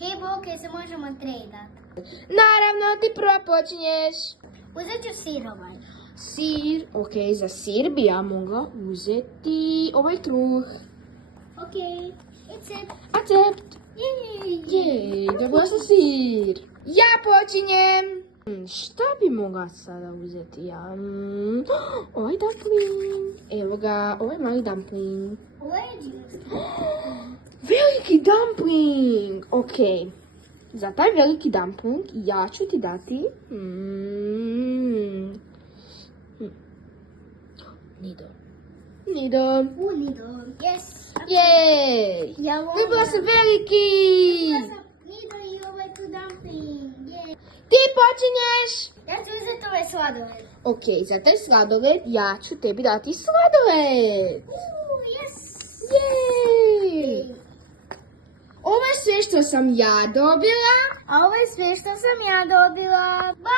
Hej, kaj se možemo tredat? Naravno, ti prva počinješ. Uzet ću sirovaj. Sir, ok, za sir bi ja mogla uzeti ovaj kruh. Ok, recept. Accept. Jej, dobila sam sir. Ja počinjem. Šta bi mogla sada uzeti ja? Ovaj dumpling. Evo ga, ovaj mali dumpling. Ovo je džinski. Veliki dumpling! Ok, za taj veliki dumpling ja ću ti dati... Nido. Nido. Unido. Yes. Jej! Ja volim. Dobila sam veliki! Nido i ovaj tu dumpling. Yeah. Ti počinješ! Ja ću uzeti ovaj sladoled. Ok, za taj sladoled ja ću tebi dati sladoled! Yes. Jej! Ovo je sve što sam ja dobila. A ovo je sve što sam ja dobila. Bye!